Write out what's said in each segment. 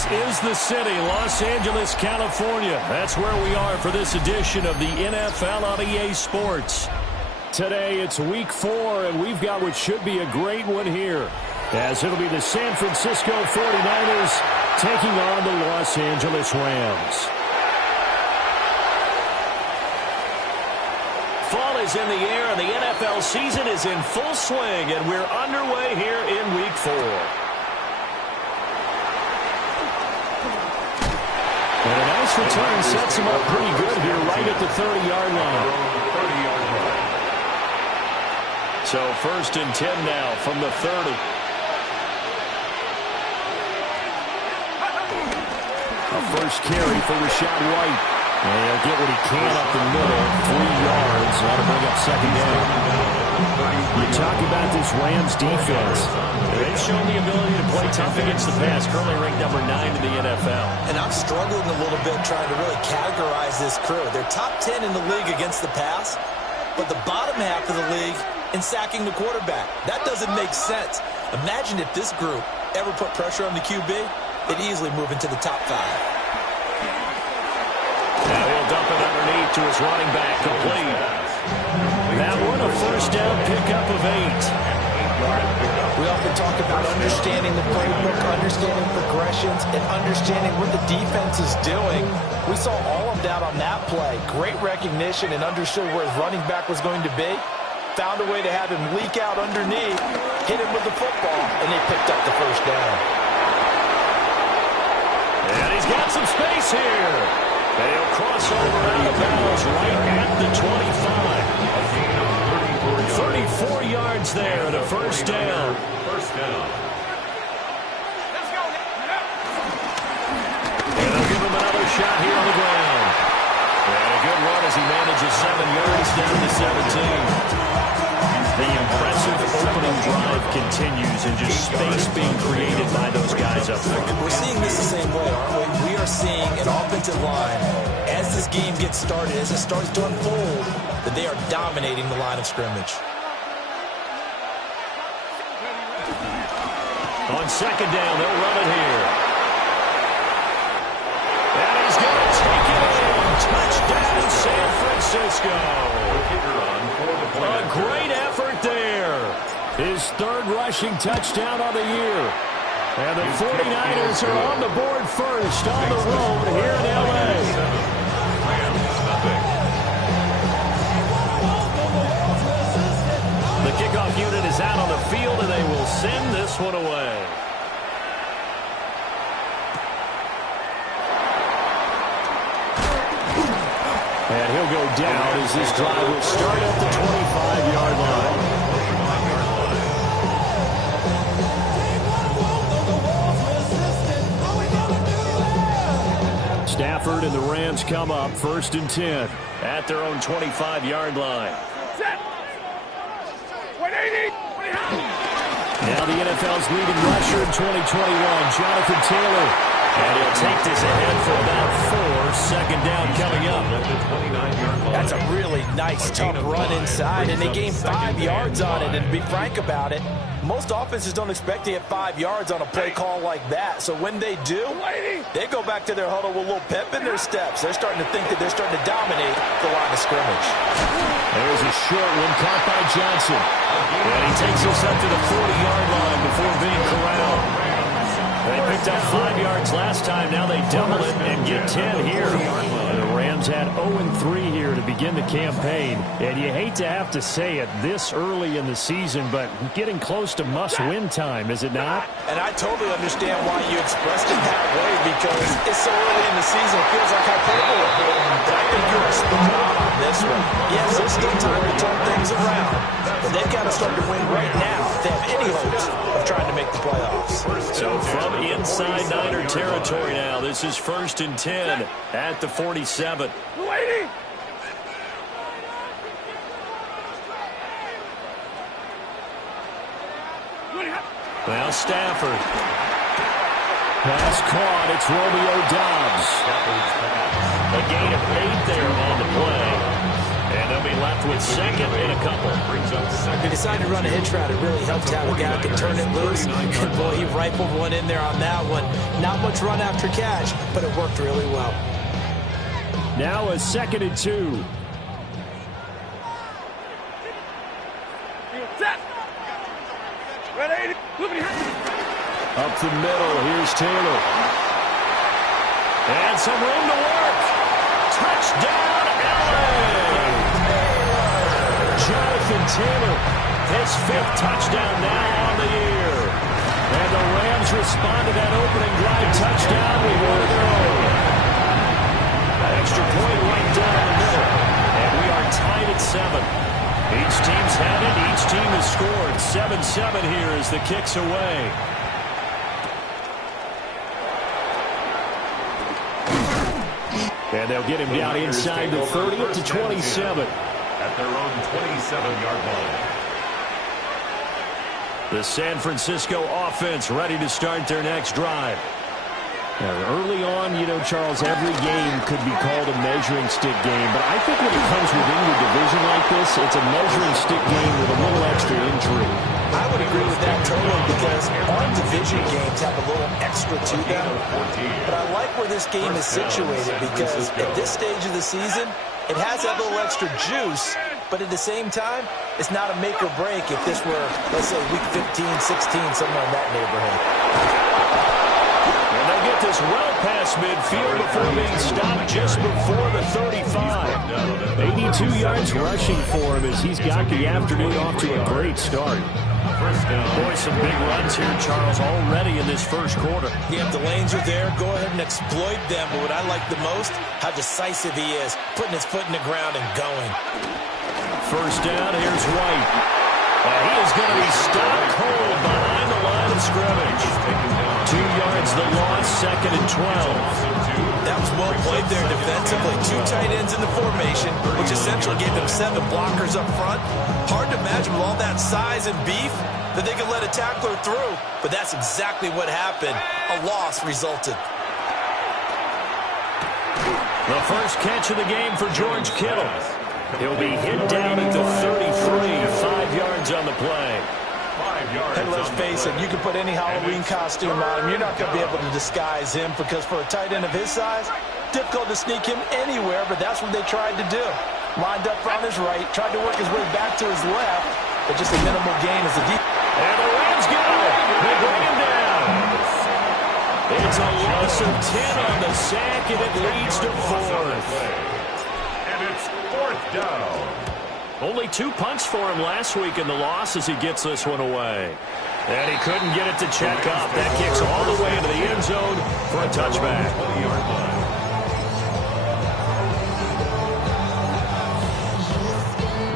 This is the city, Los Angeles, California. That's where we are for this edition of the NFL on EA Sports. Today, it's week 4, and we've got what should be a great one here, as it'll be the San Francisco 49ers taking on the Los Angeles Rams. Fall is in the air, and the NFL season is in full swing, and we're underway here in week 4. And a nice return sets him up pretty good here right at the 30-yard line. So 1st and 10 now from the 30. A first carry for Rachaad White. And he'll get what he can up the middle. 3 yards. That'll bring up 2nd down. You talk about this Rams defense. They've shown the ability to play tough against the pass. Currently ranked number 9 in the NFL. And I'm struggling a little bit trying to really categorize this crew. They're top 10 in the league against the pass, but the bottom half of the league in sacking the quarterback. That doesn't make sense. Imagine if this group ever put pressure on the QB, they'd easily move into the top 5. Now he'll dump it underneath to his running back, complete. That one, a first down pickup of 8. We often talk about understanding the playbook, understanding progressions, and understanding what the defense is doing. We saw all of that on that play. Great recognition and understood where his running back was going to be. Found a way to have him leak out underneath, hit him with the football, and they picked up the first down. And he's got some space here. They'll cross over out of bounds right at the 25. 34 yards there and a first down. And they'll give him another shot here on the ground. And a good run as he manages 7 yards down to 17. The impressive opening drive continues, and just space being created by those guys up front. We're seeing this the same way, aren't we? We are seeing an offensive line, as this game gets started, as it starts to unfold, that they are dominating the line of scrimmage. On 2nd down, they'll run it here. And he's going to take it in. Touchdown, San Francisco. A great effort there. His 3rd rushing touchdown on the year. And the 49ers are on the board first on the road here in L.A. The kickoff unit is out on the field, and they will send this one away. And he'll go down as this drive will start at the 25-yard line. Stafford and the Rams come up 1st and 10 at their own 25-yard line. Now the NFL's leading rusher in 2021, Jonathan Taylor. And he'll take this ahead for about 4. 2nd down coming up. That's a really nice, tough run inside, and they gained 5 yards on it. And to be frank about it, most offenses don't expect to get 5 yards on a play call like that. So when they do, they go back to their huddle with a little pep in their steps. They're starting to think that they're starting to dominate the line of scrimmage. There's a short one caught by Johnson. And he takes us up to the 40-yard line before being corralled. They picked up 5 yards last time. Now they double it and get 10 here. The Rams had 0-3 here to begin the campaign. And you hate to have to say it this early in the season, but getting close to must-win time, is it not? And I totally understand why you expressed it that way, because it's so early in the season, it feels like hyperbole. But I think you're spot on this one. Yes, there's still time to turn things around, but they've got to start to win right now if they have any hopes of trying to make the playoffs. So from inside Niner territory now, this is 1st and 10 at the 47. Now Stafford. Pass caught. It's Romeo Doubs. A gain of 8 there on the play. And they'll be left left with second and a couple. He decided to run a hitch route. It really helped have a guy who can turn it loose. And boy, he rifled one in there on that one. Not much run after catch, but it worked really well. Now a 2nd and 2. Up the middle, here's Taylor. And some room to work. Touchdown, LA! Jonathan Taylor, his 5th touchdown now on the year. And the Rams respond to that opening drive touchdown with one of their own. An extra point right down the middle. And we are tied at 7. Each team's had it. Each team has scored. 7-7 here as the kick's away. And they'll get him down inside the 30 up to 27. At their own 27-yard line. The San Francisco offense ready to start their next drive. Now, early on, you know, Charles, every game could be called a measuring stick game. But I think when it comes within your division like this, it's a measuring stick game with a little extra intrigue. I would agree with that totally because our division games have a little extra to them. But I like where this game is situated because at this stage of the season, it has that little extra juice. But at the same time, it's not a make or break if this were, let's say, week 15, 16, somewhere in that neighborhood. And they get this well past midfield before being stopped just before the 35. 82 yards rushing for him as he's got the afternoon off to a great start. Boy, some big runs here, Charles, already in this first quarter. Yeah, if the lanes are there, go ahead and exploit them. But what I like the most, how decisive he is, putting his foot in the ground and going. First down, here's White. And he is going to be stopped cold behind the line of scrimmage. 2 yards the loss, 2nd and 12. That was well played there defensively. 2 tight ends in the formation, which essentially gave them 7 blockers up front. Hard to imagine with all that size and beef that they could let a tackler through. But that's exactly what happened. A loss resulted. The first catch of the game for George Kittle. He'll be hit down at the 33, 5 yards on the play. And let's face it, you can put any Halloween costume on him. You're not going to be able to disguise him because for a tight end of his size, difficult to sneak him anywhere, but that's what they tried to do. Lined up on his right, tried to work his way back to his left, but just a minimal gain as the deep. And the Rams get it. They bring him down. It's a loss of 10 on the sack, and it leads to 4th. It's 4th down. Only 2 punts for him last week in the loss as he gets this one away. And he couldn't get it to check up. That kicks all the way into the end zone for a touchback.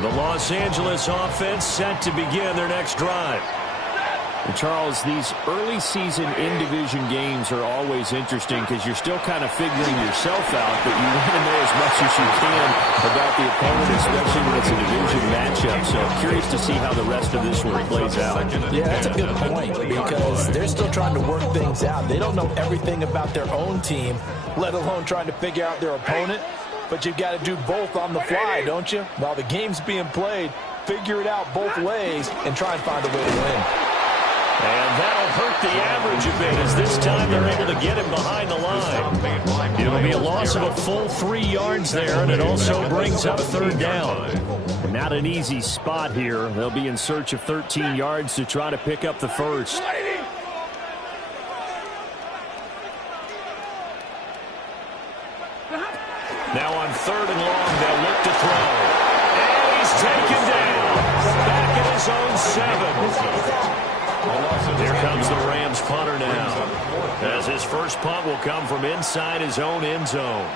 The Los Angeles offense set to begin their next drive. And Charles, these early season in-division games are always interesting because you're still kind of figuring yourself out, but you want to know as much as you can about the opponent, especially when it's a division matchup. So curious to see how the rest of this one plays out. Yeah, that's a good point because they're still trying to work things out. They don't know everything about their own team, let alone trying to figure out their opponent. But you've got to do both on the fly, don't you? While the game's being played, figure it out both ways and try and find a way to win. And that'll hurt the average a bit as this time they're able to get him behind the line. It'll be a loss of a full 3 yards there, and it also brings up 3rd down. Not an easy spot here. They'll be in search of 13 yards to try to pick up the first. Now on 3rd and long, they'll look to throw. And he's taken down. Back at his own 7. Here comes the Rams punter now, as his first punt will come from inside his own end zone.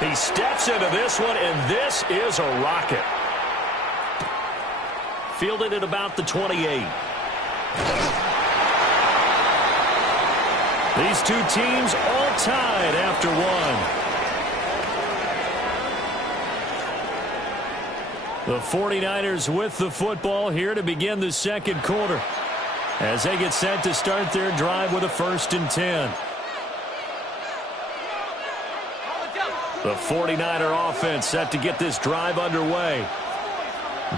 He steps into this one, and this is a rocket. Fielded at about the 28. These two teams all tied after one. The 49ers with the football here to begin the second quarter as they get set to start their drive with a 1st and 10. The 49er offense set to get this drive underway.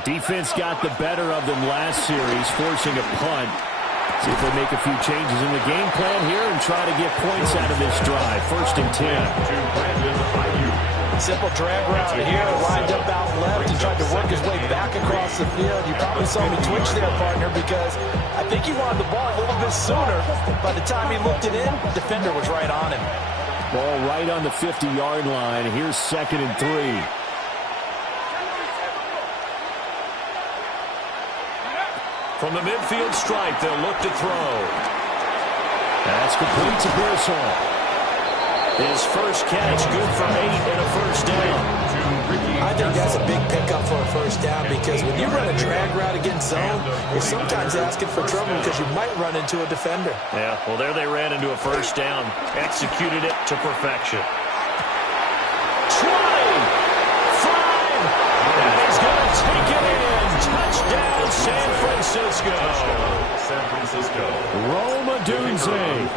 Defense got the better of them last series, forcing a punt. See if they make a few changes in the game plan here and try to get points out of this drive. 1st and 10. Simple drag route here, lined up out left and tried to work his way back across the field. You probably saw me twitch there, partner, because I think he wanted the ball a little bit sooner. By the time he looked it in, the defender was right on him. Ball right on the 50-yard line. Here's 2nd and 3. From the midfield stripe, they'll look to throw. That's complete to Pearsall. His first catch, good for 8 and a first down. I think that's a big pickup for a first down because when you run a drag route against zone, you're sometimes asking for trouble because you might run into a defender. Yeah, well, there they ran into a first down. Executed it to perfection. 20! 5! And he's going to take it in. Touchdown, San Francisco. San Francisco. Rome Odunze,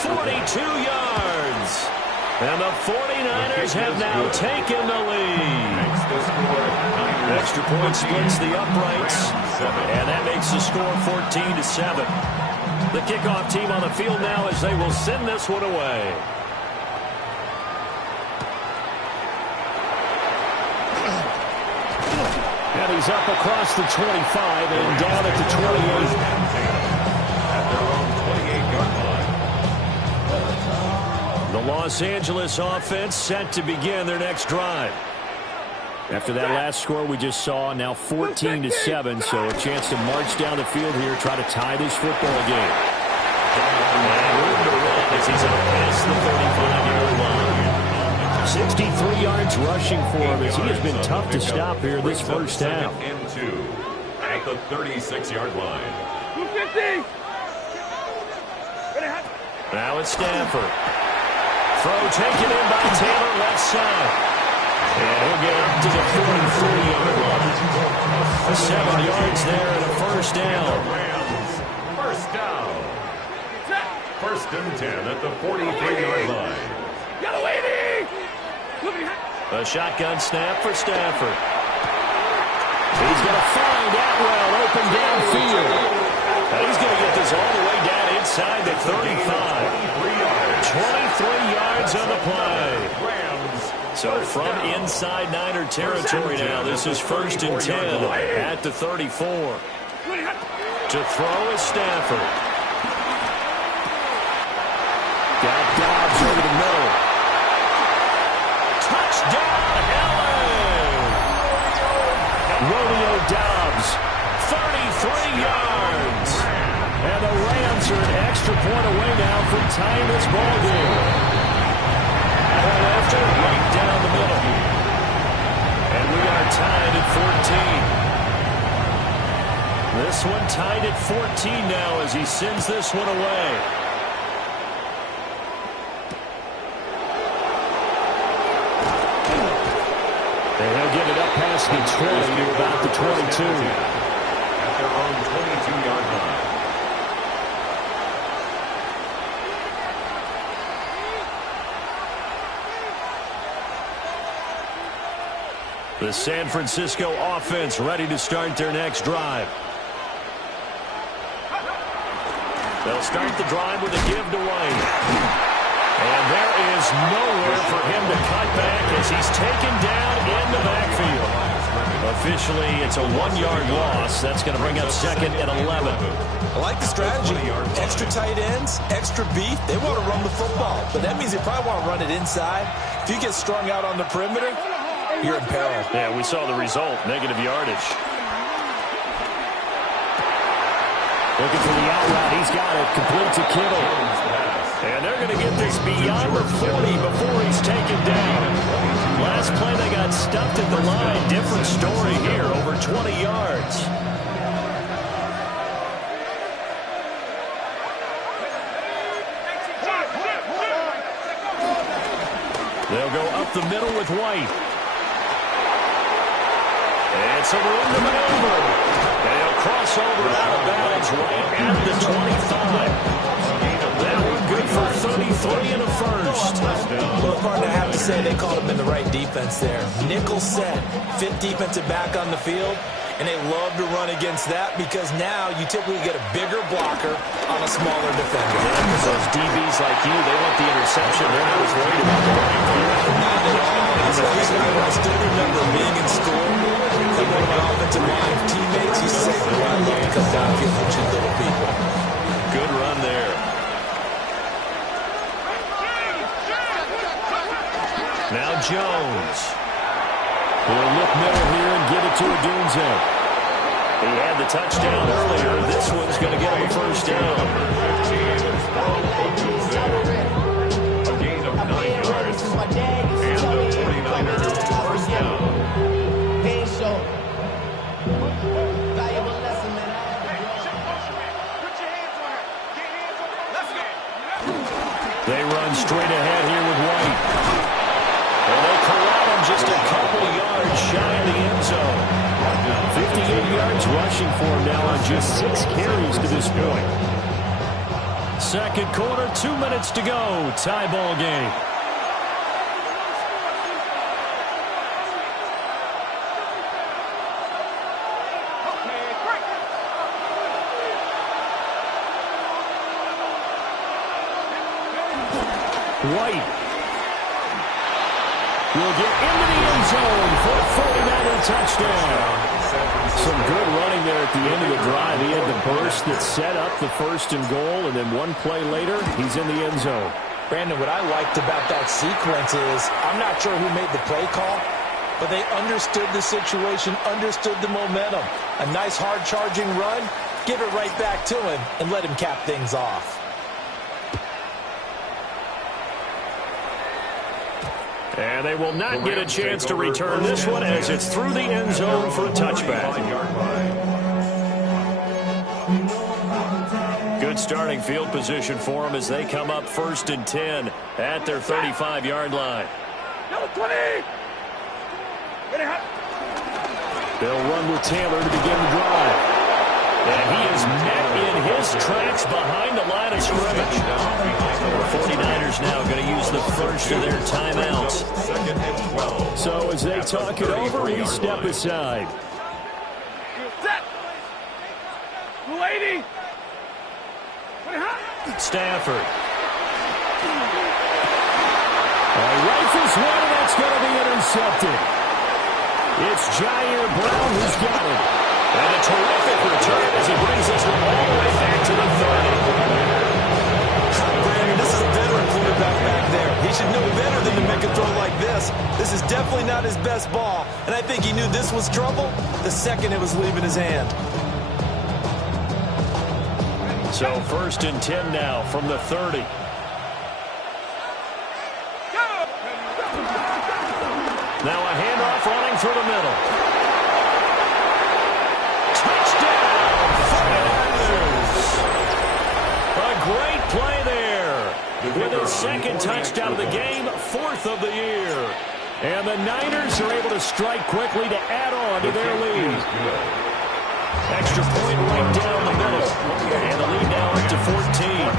42 yards. And the 49ers have now taken the lead. Extra point splits the uprights. And that makes the score 14-7. The kickoff team on the field now as they will send this one away. And he's up across the 25 and down at the 28. At their own 28-yard line. The Los Angeles offense set to begin their next drive. After that last score we just saw, now 14-7, so a chance to march down the field here, try to tie this football game. And room to run as he's up past the 35-yard line. 63 yards rushing for him as he has been tough to stop here this first half. And 2 at the 36-yard line. Now it's Stanford. Throw taken in by Taylor left side. And he'll get up to the 43-yard line. 7 yards there and a first down. Rams, first down. 1st and 10 at the 43-yard line. A shotgun snap for Stafford. He's going to find Atwell open downfield. And he's going to get this all the way down inside the 35. 23 yards on the play. So from inside Niner territory now, this is 1st and 10 at the 34. To throw is Stafford. Got Dobbs over the middle. Touchdown, LA! Romeo Dobbs, 33 yards. And the Rams are an extra point away now from tying this ball game. Point after, right down the middle. And we are tied at 14. This one tied at 14 now as he sends this one away. And he'll get it up past the 20 to about the 22. At their own 22-yard line. The San Francisco offense ready to start their next drive. They'll start the drive with a give to White. And there is nowhere for him to cut back as he's taken down in the backfield. Officially, it's a 1-yard loss. That's going to bring up 2nd and 11. I like the strategy. Extra tight ends, extra beef. They want to run the football, but that means they probably want to run it inside. If you get strung out on the perimeter, you're in peril. Yeah, we saw the result, negative yardage. Looking for the out route. He's got it. Complete to Kittle. And they're going to get this beyond the 40 before he's taken down. Last play they got stuffed at the line. Different story here, over 20 yards. They'll go up the middle with White. And some room to maneuver. And he'll cross over out of bounds right at the 25. That one good for 33 in the first. Well, partner, I have to say they called him in the right defense there. Nickel set, fifth defensive back on the field, and they love to run against that because now you typically get a bigger blocker on a smaller defender. Yeah, because those DBs like you, they want the interception. They're not as worried about the running play. Not at all. I still remember being in school, and one of my offensive line teammates used to say, "Boy, I love to come downfield and shoot little people." Good run there. Now Jones. He'll look middle here and give it to Odunze. He had the touchdown earlier. This one's going to get him a first down. A gain of 9 yards. And the 49ers first down. They run straight ahead here with White. And they corral him just a couple yards shy of the end zone. 58 yards rushing for him now on just 6 carries to this point. Second quarter, 2 minutes to go. Tie ball game. White will get into the end zone for a 49er touchdown. Some good running there at the end of the drive. He had the burst that set up the first and goal, and then one play later, he's in the end zone. Brandon, what I liked about that sequence is I'm not sure who made the play call, but they understood the situation, understood the momentum. A nice hard-charging run, give it right back to him, and let him cap things off. And they will not get a chance to return this one as it's through the end zone for a touchback. Good starting field position for them as they come up 1st and 10 at their 35-yard line. They'll run with Taylor to begin the drive. And he is met in his tracks behind the line of scrimmage. The 49ers now going to use the first of their timeouts. So as they talk it over, we step aside. Stafford. Rifles one, and that's going to be intercepted. It's Jair Brown who's got it. And a terrific return as he brings this one all the way back to the 30. Brandon, this is a veteran quarterback back there. He should know better than to make a throw like this. This is definitely not his best ball, and I think he knew this was trouble the second it was leaving his hand. So 1st and 10 now from the 30. Now a handoff running through the middle. Great play there. With his second touchdown of the game, 4th of the year. And the Niners are able to strike quickly to add on to their lead. Extra point right down the middle. And the lead now up to 14.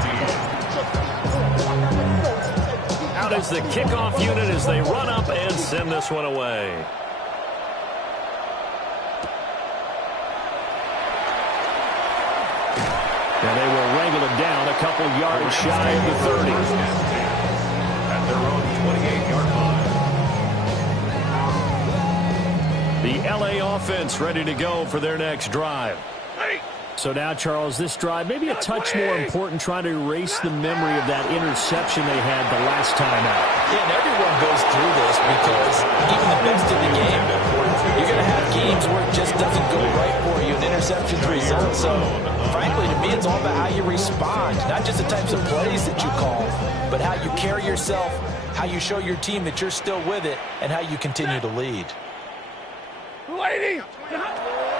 Out is the kickoff unit as they run up and send this one away. And they will wrangle him down a couple yards shy of the 30. At their own 28-yard line. The LA offense ready to go for their next drive. So now, Charles, this drive maybe a touch more important, trying to erase the memory of that interception they had the last time out. Yeah, and everyone goes through this because even the best in the game, you're going to have games where it just doesn't go right for you and interceptions result. So, frankly, to me, it's all about how you respond, not just the types of plays that you call, but how you carry yourself, how you show your team that you're still with it, and how you continue to lead.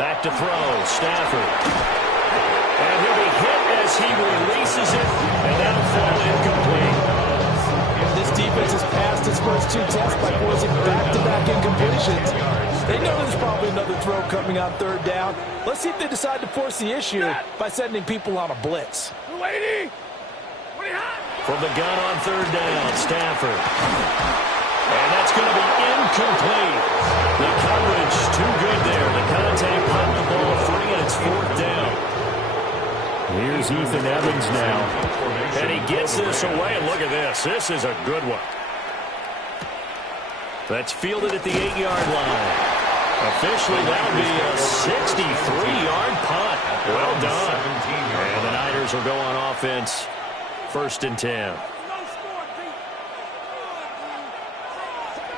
Back to throw, Stafford. And he'll be hit as he releases it, and that'll fall incomplete. This defense has passed its first 2 tests by forcing back-to-back incompletions. They know there's probably another throw coming on 3rd down. Let's see if they decide to force the issue by sending people on a blitz. From the gun on 3rd down, Stafford. And that's going to be incomplete. The coverage too good there. The contact popped the ball free, and it's fourth down. Here's Ethan Evans now. And he gets this away. And look at this. This is a good one. That's fielded at the 8-yard line. Officially, that'll be a 63-yard punt. Well done. And the Niners will go on offense. 1st and 10.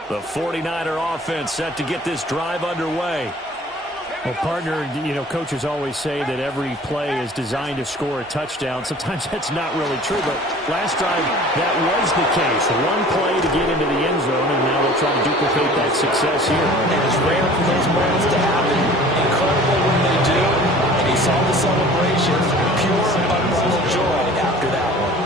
The 49er offense set to get this drive underway. Well, partner, coaches always say that every play is designed to score a touchdown. Sometimes that's not really true, but last drive, that was the case. One play to get into the end zone, and now they'll try to duplicate that success here. And it's rare for those moments to happen. Incredible when they do. And he saw the celebration. Pure, unbridled joy after that one.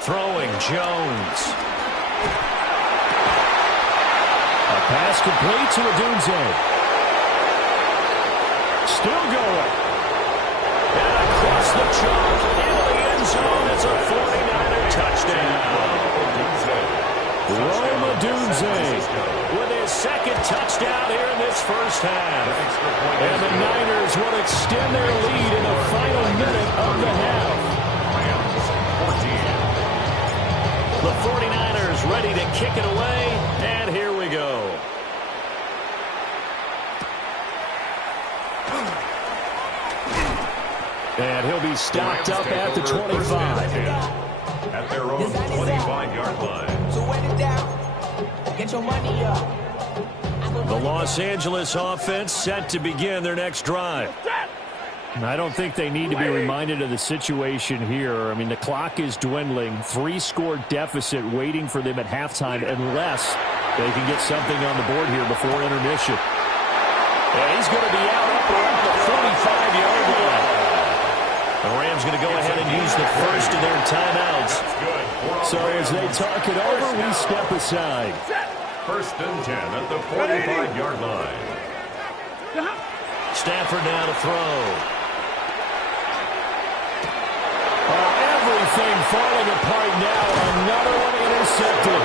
Throwing Jones. A pass complete to Odunze. Still going. And across the chalk into the end zone. It's a 49er touchdown. Rome Odunze with his second touchdown here in this first half. And the Niners will extend their lead in the final minute of the half. The 49ers ready to kick it away, and here we go. And he'll be stopped up at the 25. At their own 25-yard line. So wet it down. Get your money up. The Los Angeles offense set to begin their next drive. I don't think they need to be reminded of the situation here. I mean, the clock is dwindling. 3-score deficit waiting for them at halftime unless they can get something on the board here before intermission. And he's going to be out up around the 45-yard line. The Rams going to go ahead and use the first of their timeouts. So as they talk it over, we step aside. 1st and 10 at the 45-yard line. Stafford now to throw. Everything falling apart now. Another one intercepted.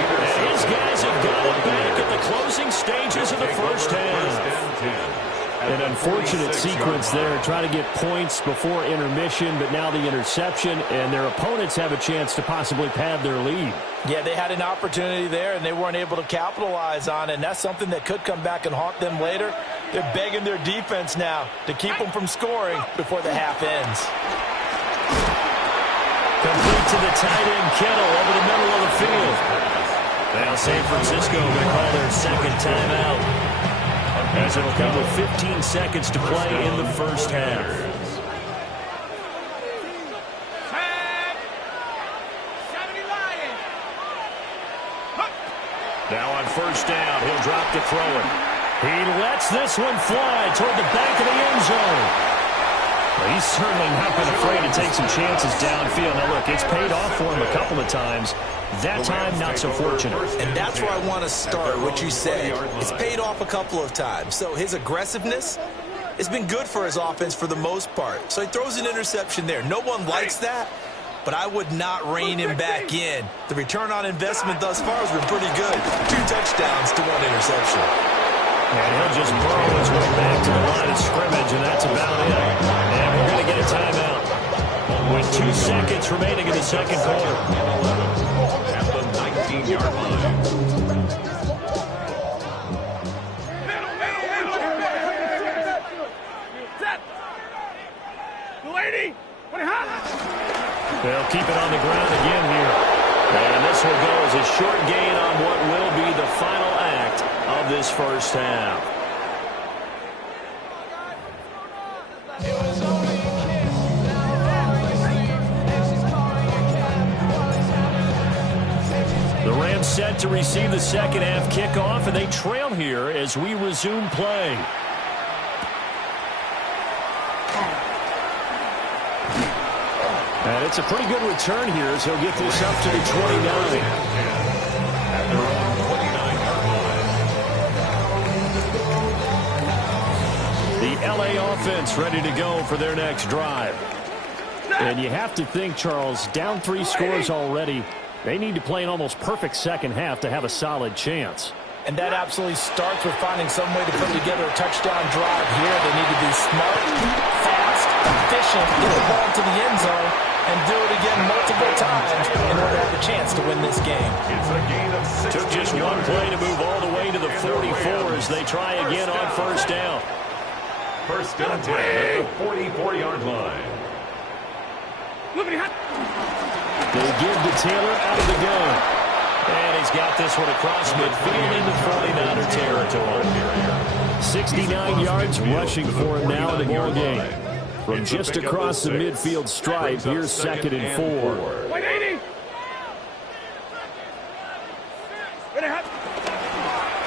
And his guys have got it back at the closing stages of the first half. An unfortunate sequence there, trying to get points before intermission, but now the interception, and their opponents have a chance to possibly pad their lead. Yeah, they had an opportunity there, and they weren't able to capitalize on it, and that's something that could come back and haunt them later. They're begging their defense now to keep them from scoring before the half ends. Complete to the tight end, Kittle, over the middle of the field. Now San Francisco going to call their second timeout, as it'll come with 15 seconds to play in the first half. Now on first down, he'll drop to throw it. He lets this one fly toward the back of the end zone. Well, he's certainly not been afraid to take some chances downfield. Now, look, it's paid off for him a couple of times. That time, not so fortunate. And that's where I want to start, what you said. It's paid off a couple of times. So his aggressiveness has been good for his offense for the most part. So he throws an interception there. No one likes that, but I would not rein him back in. The return on investment thus far has been pretty good. 2 touchdowns to 1 interception. And he'll just burrow his way back to the line of scrimmage, and that's about it. And we're going to get a timeout with 2 seconds remaining in the second quarter. At the 19-yard line. They'll keep it on the ground again here. And this will go as a short gain on what will be the final act of this first half. The Rams set to receive the second half kickoff, and they trail here as we resume play. And it's a pretty good return here as he'll get this up to the 29. The LA offense ready to go for their next drive. And you have to think, Charles, down 3 scores already. They need to play an almost perfect second half to have a solid chance. And that absolutely starts with finding some way to put together a touchdown drive here. They need to be smart, fast, efficient, get the ball to the end zone, and do it again multiple times in order to have a chance to win this game. It's a gain of 6. Took just one play to move all the way to the 44 as they try again on first down. First down 10 at the 44-yard line. They give to Taylor out of the gun. And he's got this one across midfield into 49er territory. 69 yards rushing for him now in the ball game. From just across the midfield stripe, here's 2nd and 4.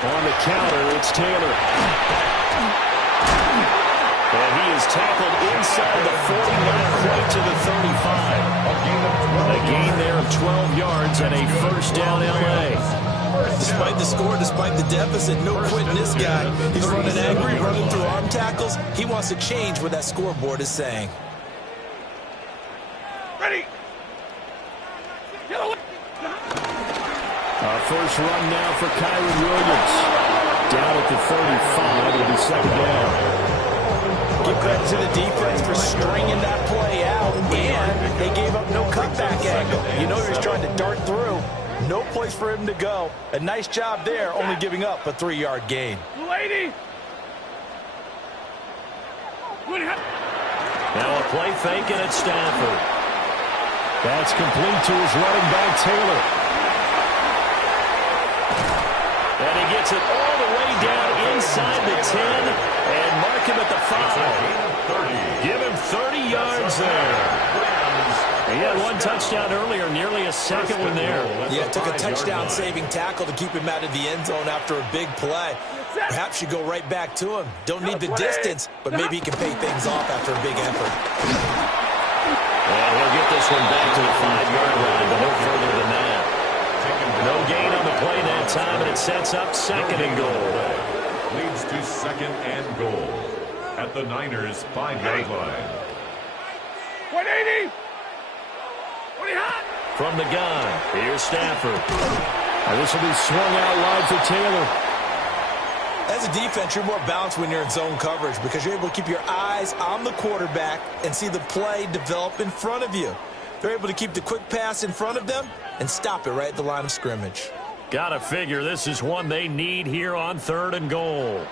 On the counter, it's Taylor. And he is tackled inside the 49, right to the 35. A gain there of 12 yards and a first down L.A. Despite the score, despite the deficit, no quitting this guy. He's running angry, running through arm tackles. He wants to change what that scoreboard is saying. First run now for Kyren Williams. Down at the 35, it'll be 2nd down. Give credit to the defense for stringing that play out, and they gave up no cutback angle. You know he was trying to dart through. No place for him to go. A nice job there, only giving up a 3-yard gain. Now a play fake and it's Stafford. That's complete to his running back, Taylor. And he gets it all the way down inside the 10 and mark him at the 5. Give him 30 yards there. He had one touchdown earlier, nearly a second one there. Yeah, took a touchdown-saving tackle to keep him out of the end zone after a big play. Perhaps you go right back to him. Don't need the distance, but maybe he can pay things off after a big effort. And he'll get this one back to the 5-yard line, but no further than that. No gain on the play that time, and it sets up 2nd and goal. Leads to 2nd and goal at the Niners' 5-yard line. 180! From the gun, here's Stafford. And this will be swung out wide for Taylor. As a defense, you're more balanced when you're in zone coverage because you're able to keep your eyes on the quarterback and see the play develop in front of you. They're able to keep the quick pass in front of them and stop it right at the line of scrimmage. Gotta figure this is one they need here on 3rd and goal.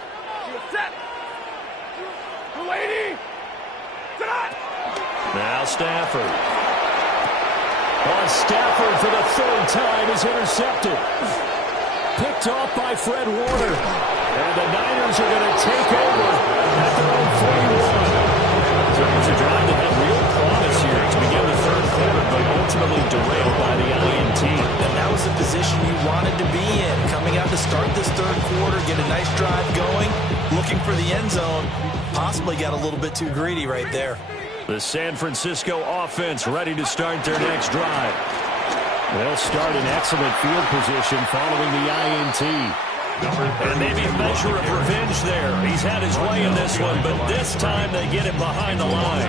Now Stafford. Stafford for the 3rd time is intercepted. Picked off by Fred Warner. And the Niners are going to take over at their own 41. So it's a drive that had real promise here to begin the 3rd quarter, but ultimately derailed by the INT. And that was the position you wanted to be in. Coming out to start this 3rd quarter, get a nice drive going, looking for the end zone. Possibly got a little bit too greedy right there. The San Francisco offense ready to start their next drive. They'll start in excellent field position following the INT. And maybe a measure of revenge there. He's had his way in this one, but this time they get him behind the line.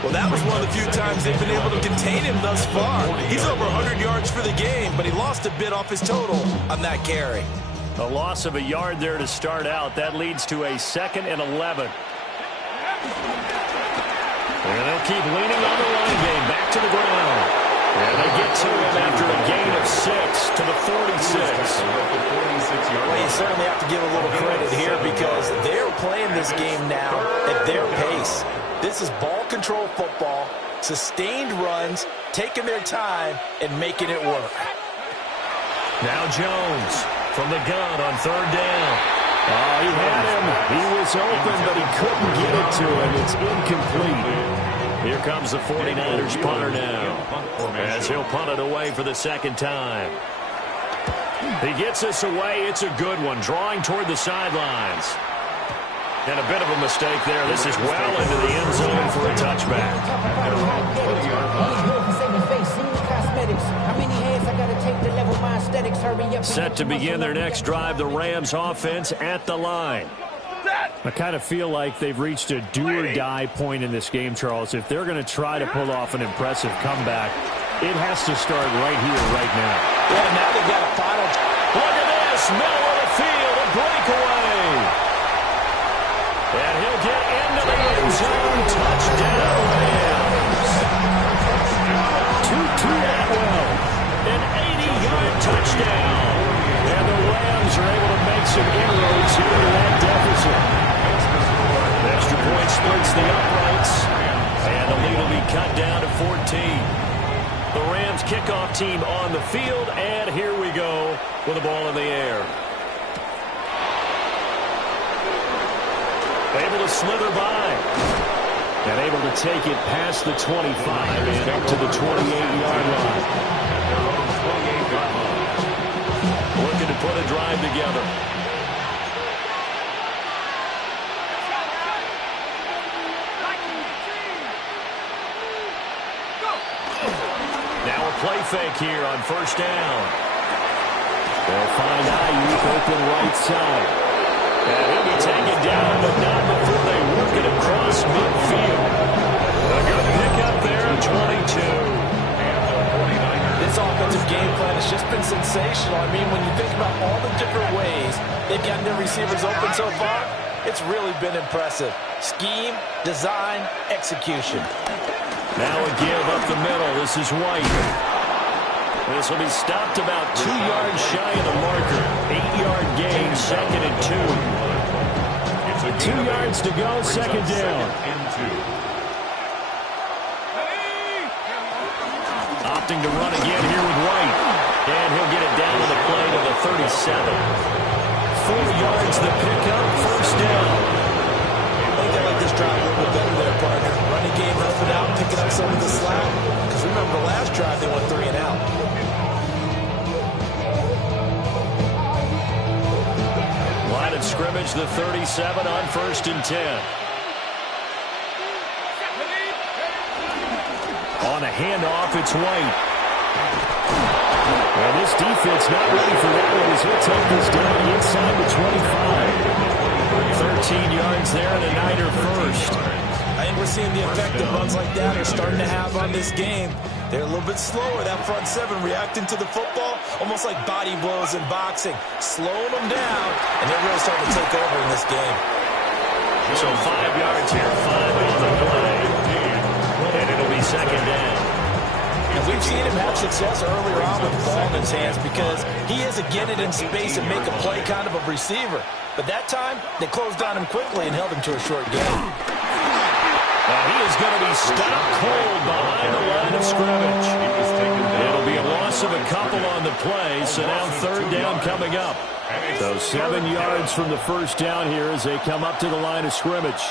Well, that was one of the few times they've been able to contain him thus far. He's over 100 yards for the game, but he lost a bit off his total on that carry. A loss of a yard there to start out. That leads to a 2nd and 11. And they'll keep leaning on the running game. Back to the ground. And they get to him after a gain of 6 to the 46. Well, you certainly have to give a little credit here because they're playing this game now at their pace. This is ball control football, sustained runs, taking their time, and making it work. Now Jones from the gun on 3rd down. Oh, he had him. He was open, but he couldn't get it to him. It's incomplete. Here comes the 49ers punter now, as he'll punt it away for the 2nd time. He gets this away. It's a good one, drawing toward the sidelines. And a bit of a mistake there. This is well into the end zone for a touchback. Set to begin their next drive, the Rams offense at the line. I kind of feel like they've reached a do-or-die point in this game, Charles. If they're going to try to pull off an impressive comeback, it has to start right here, right now. Yeah, now they've got a final. Look at this, middle of the field, a breakaway. And he'll get into the end zone. Touchdown, Rams. Tutu Atwell, an 80-yard touchdown. And the Rams are able to make some inroads here to that deficit. The extra point splits the uprights, and the lead will be cut down to 14. The Rams kickoff team on the field, and here we go with the ball in the air. Able to slither by. And able to take it past the 25 and up to the 28-yard line. Looking to put a drive together. Now a play fake here on first down. They'll find Ayuk open right side. And he'll be taken down, but not before they work it across midfield. A good pickup there at 22. This offensive game plan has just been sensational. I mean, when you think about all the different ways they've gotten their receivers open so far, it's really been impressive. Scheme, design, execution. Now a give up the middle. This is White. This will be stopped about 2 yards shy of the marker. 8-yard gain, 2nd and 2. 2 yards to go, second down. Opting to run again here with White. And he'll get it down to the play to the 37. 4 yards the pickup, first down. I think I like this drive a little bit better there, partner. Running game, helping out, picking up some of the slack. Because remember, the last drive they went 3 and out. Line of scrimmage, the 37 on 1st and 10. On a handoff, it's White. And this defense not ready for that one as he'll take this down inside the 25. 13 yards there and a Niner first. I think we're seeing the effect that runs like that are starting to have on this game. They're a little bit slower, that front seven, reacting to the football, almost like body blows in boxing, slowing them down, and they're really starting to take over in this game. So 5 yards here, 5 on the play, and it'll be second down. And we've seen him have success earlier on with the ball in his hands because he is a get it in space and make a play kind of a receiver. But that time, they closed on him quickly and held him to a short gain. And he is going to be stopped cold behind the line of scrimmage. It'll be a loss of a couple on the play, so now third down coming up. So 7 yards from the first down here as they come up to the line of scrimmage.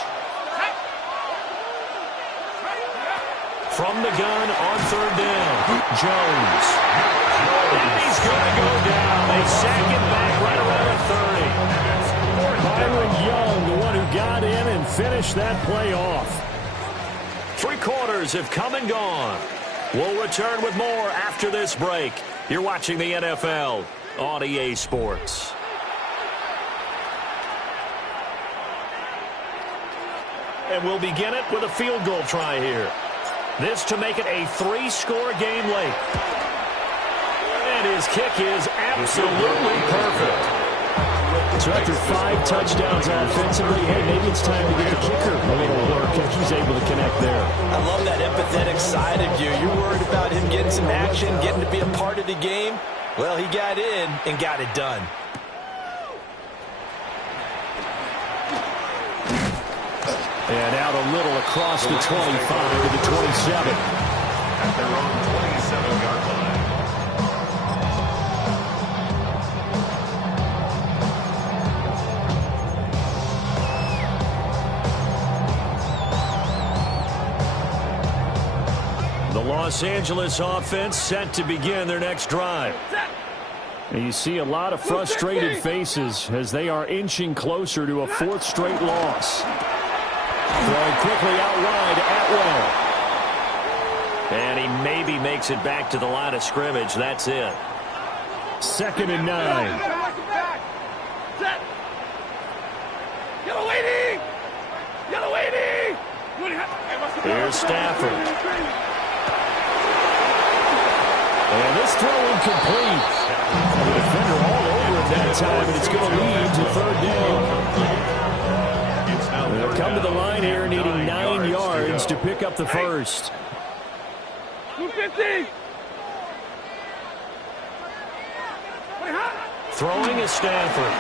From the gun on third down, Jones. And he's going to go down. They sack him back right around the 30. Byron Young, the one who got in and finished that play off. 3 quarters have come and gone. We'll return with more after this break. You're watching the NFL on EA Sports. And we'll begin it with a field goal try here. This to make it a 3-score game late. And his kick is absolutely perfect. So after 5 touchdowns offensively, hey, maybe it's time to get the kicker a little work, and he's able to connect there. I love that empathetic side of you. You're worried about him getting some action, getting to be a part of the game. Well, he got in and got it done. And out a little across the 25 to the 27. At their own 27-yard line. The Los Angeles offense set to begin their next drive. And you see a lot of frustrated faces as they are inching closer to a 4th straight loss. Throwing quickly out wide, Atwell. And he maybe makes it back to the line of scrimmage. That's it. 2nd and 9. Set. Yellow lady. Here's Stafford. And this throw incomplete. The defender all over it that time, and it's going to lead to third down. They'll come to the line here needing 9 yards to pick up the first. 250. Throwing is Stafford.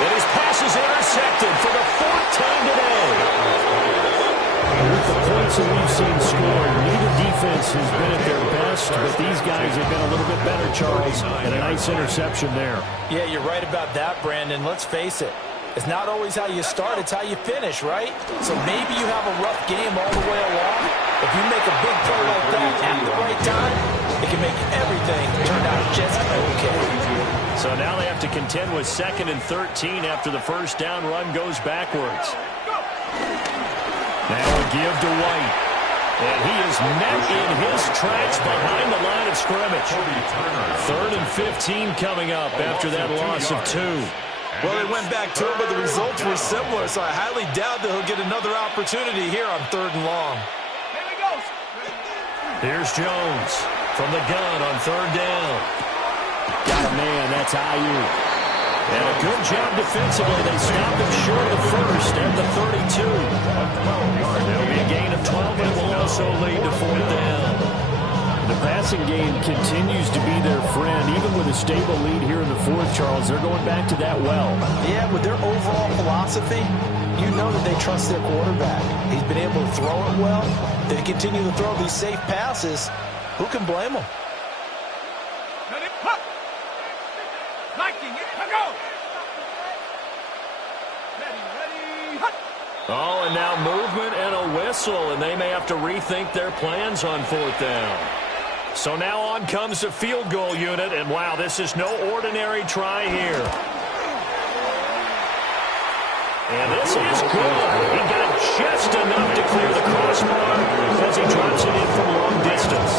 And his pass is intercepted for the 14th today. With the points that we've seen scored, neither defense has been at their best, but these guys have been a little bit better, Charles, and a nice interception there. Yeah, you're right about that, Brandon. Let's face it. It's not always how you start, it's how you finish, right? So maybe you have a rough game all the way along. If you make a big play like that at the right time, it can make everything turn out just okay. So now they have to contend with 2nd and 13 after the first down run goes backwards. Now a give to White. And he is met in his tracks behind the line of scrimmage. 3rd and 15 coming up after that loss of 2. Well, they went back to it, but the results were similar, so I highly doubt that he'll get another opportunity here on 3rd and long. Here's Jones from the gun on 3rd down. Got a man, that's Ayuk. And a good job defensively. They stopped him short of the first at the 32. There'll be a gain of 12, but it will also lead to 4th down. The passing game continues to be their friend. Even with a stable lead here in the 4th, Charles, they're going back to that well. Yeah, with their overall philosophy, you know that they trust their quarterback. He's been able to throw it well. They continue to throw these safe passes. Who can blame them? Oh, and now movement and a whistle, and they may have to rethink their plans on 4th down. So now on comes the field goal unit, and wow, this is no ordinary try here. And this is good. He got just enough to clear the crossbar as he drops it in from long distance.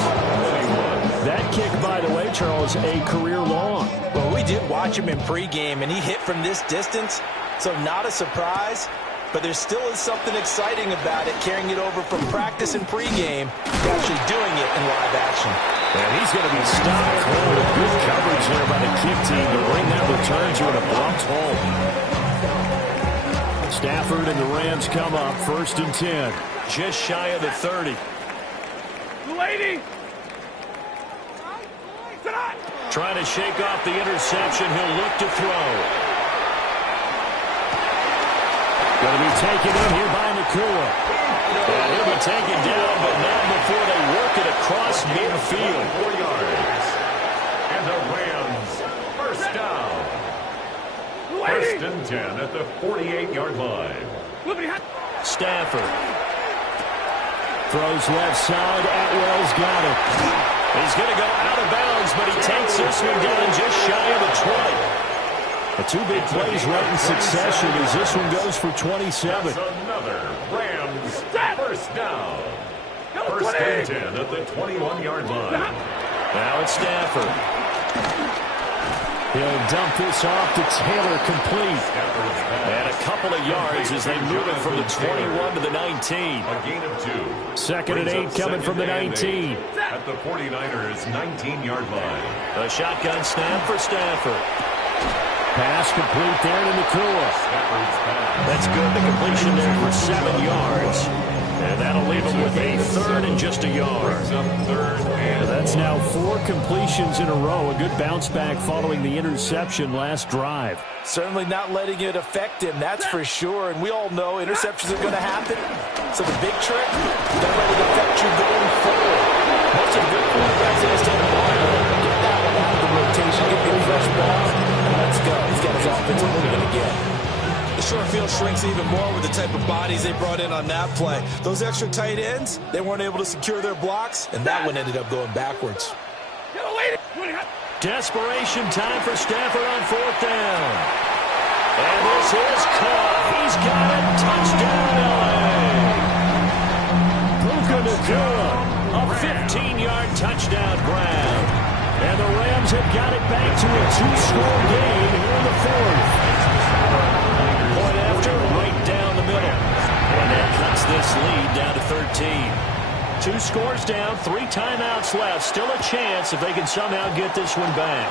That kick, by the way, Charles, a career long. Well, we did watch him in pregame, and he hit from this distance, so not a surprise. But there still is something exciting about it, carrying it over from practice and pregame to actually doing it in live action. And he's going to be stopped cold. Good coverage there by the kick team to bring that return to an abrupt halt. Stafford and the Rams come up 1st and 10. Just shy of the 30. 280. Trying to shake off the interception. He'll look to throw. Going to be taken in here by Nakua. And he'll be taken down, but not before they work it across midfield. 4 yards. And the Rams, 1st down. 1st and 10 at the 48-yard line. Stafford. Throws left side. Atwell's got it. He's going to go out of bounds, but he takes this one down just shy of the 20. The 2 big plays right in succession as this one goes for 27. That's another Rams 1st down. 1st and 10 at the 21-yard line. Now it's Stafford. He'll dump this off to Taylor, complete. And a couple of yards as they move it from the 21 to the 19. A gain of 2. 2nd and 8 coming from the 19. At the 49ers' 19-yard line. A shotgun snap for Stafford. Pass complete there to Nakua. That's good. The completion there for 7 yards. And that'll leave him with a 3rd and just a yard. And that's now 4 completions in a row. A good bounce back following the interception last drive. Certainly not letting it affect him, that's for sure. And we all know interceptions are going to happen. So the big trick, don't let it affect you going forward. Most of the good quarterbacks understand the line. Get that one out of the rotation, get the fresh ball, and let's go. He's got his offense moving again. The short field shrinks even more with the type of bodies they brought in on that play. Those extra tight ends, they weren't able to secure their blocks, and that one ended up going backwards. Desperation time for Stafford on 4th down. And this is caught. He's got it. Touchdown, L.A. Puka Nakua, a 15-yard touchdown grab. And the Rams have got it back to a 2-score game here in the 4th. Point after, right down the middle. And that cuts this lead down to 13. 2 scores down, 3 timeouts left. Still a chance if they can somehow get this one back.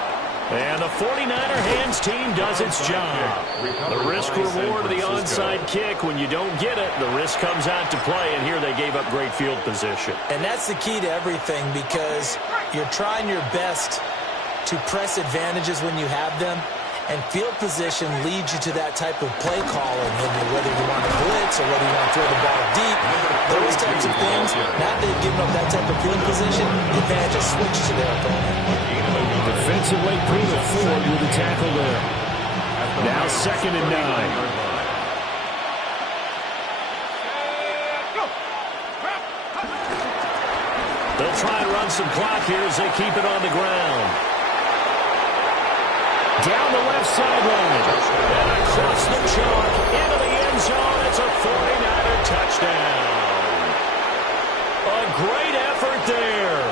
And the 49er hands team does its job. The risk reward of the onside kick. When you don't get it, the risk comes out to play, and here they gave up great field position. And that's the key to everything, because you're trying your best to press advantages when you have them, and field position leads you to that type of play calling, whether you want to blitz or whether you want to throw the ball deep, those types of things. Now that they've given up that type of field position, the advantage is switched to their opponent. Defensively, Pruitt forward with the tackle there. Now 2nd and 9. They'll try and run some clock here as they keep it on the ground. Down the left sideline. And across the chalk into the end zone. It's a 49er touchdown. A great effort there.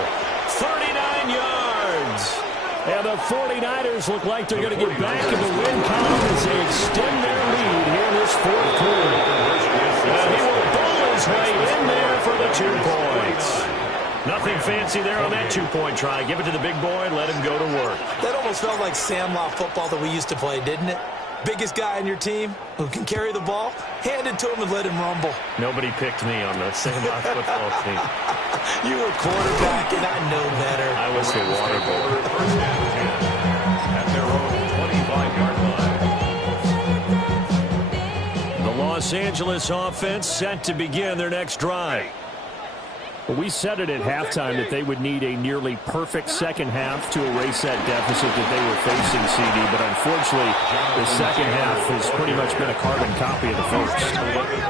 39 yards. And the 49ers look like they're going to get back in the win column as they extend their lead here in this 4th quarter. And he will bowl his way in there for the 2 points. Nothing fancy there on that 2-point try. Give it to the big boy and let him go to work. That almost felt like Sandlot football that we used to play, didn't it? Biggest guy on your team who can carry the ball, hand it to him and let him rumble. Nobody picked me on the Sandlot football team. You were quarterback, and I know better. I was the water boy. First and 10 at their own 25-yard line. The Los Angeles offense set to begin their next drive. Well, we said it at halftime that they would need a nearly perfect second half to erase that deficit that they were facing, CD. But unfortunately, the second half has pretty much been a carbon copy of the first.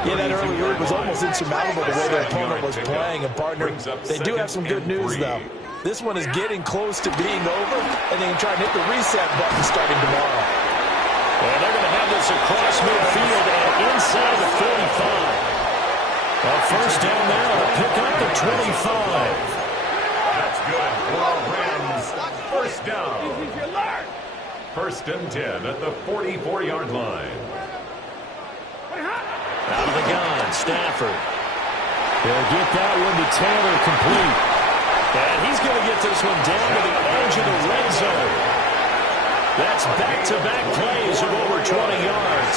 Yeah, that early lead was almost insurmountable the way their opponent was playing. And, partner, they do have some good news, though. This one is getting close to being over, and they can try and hit the reset button starting tomorrow. And they're going to have this across midfield and inside the 45. A first down there to pick up the 25. That's good for Rams. First down. 1st and 10 at the 44-yard line. Out of the gun, Stafford. They'll get that one to Taylor complete. And he's going to get this one down to the edge of the red zone. That's back-to-back plays of over 20 yards.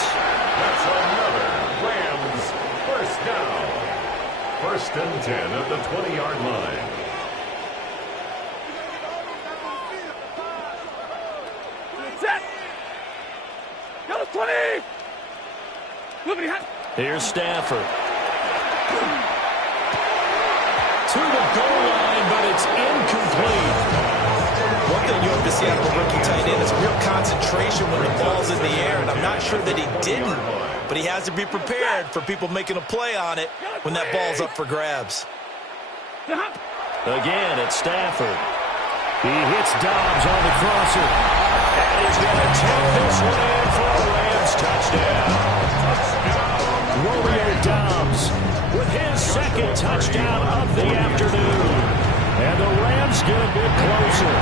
That's another Rams first down. 1st and 10 at the 20-yard line. Set. Go to 20. Moving hot. Here's Stafford. To the goal line, but it's incomplete. One thing you have to see out of a rookie tight end is real concentration when the ball's in the air, and I'm not sure that he didn't, but he has to be prepared for people making a play on it when that ball's up for grabs. Again, it's Stafford. He hits Dobbs on the crosser. And he's going to tap this one in for a Rams touchdown. Romeo Dobbs with his 2nd touchdown of the afternoon. And the Rams get a bit closer.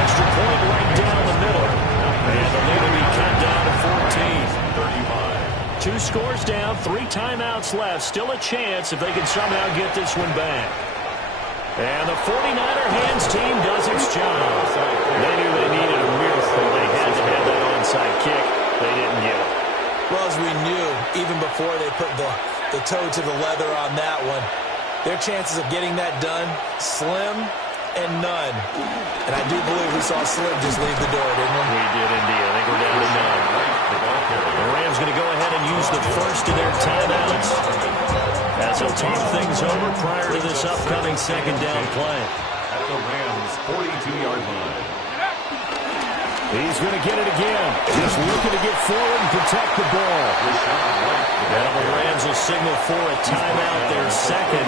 Extra point right down the middle. And the lead will be cut down to 14. 2 scores down, 3 timeouts left. Still a chance if they can somehow get this one back. And the 49er hands team does its job. They knew they needed a miracle. They had to have that onside kick. They didn't get it. Well, as we knew, even before they put the toe to the leather on that one, their chances of getting that done, slim and none. And I do believe we saw Slim just leave the door, didn't we? We did indeed. I think we're down to none. The Rams going to go ahead and use the first of their timeouts as they'll talk things over prior to this upcoming 2nd down play. At the Rams 42-yard line. He's going to get it again. Just looking to get forward and protect the ball. Now the Rams will signal for a timeout, their 2nd,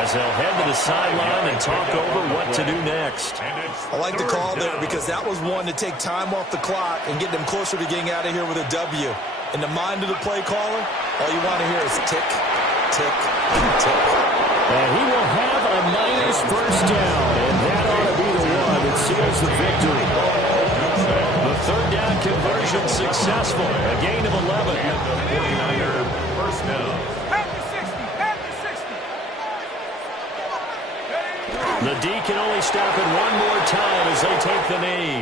as they'll head to the sideline and talk over what to do next. I like the call there because that was one to take time off the clock and get them closer to getting out of here with a W. In the mind of the play caller, all you want to hear is tick, tick, tick. And he will have a Niners first down, and that ought to be the one that seals the victory. The Third down conversion successful. A gain of 11. And the 49er first down. At the 60. At the 60. The D can only stop it one more time as they take the knee.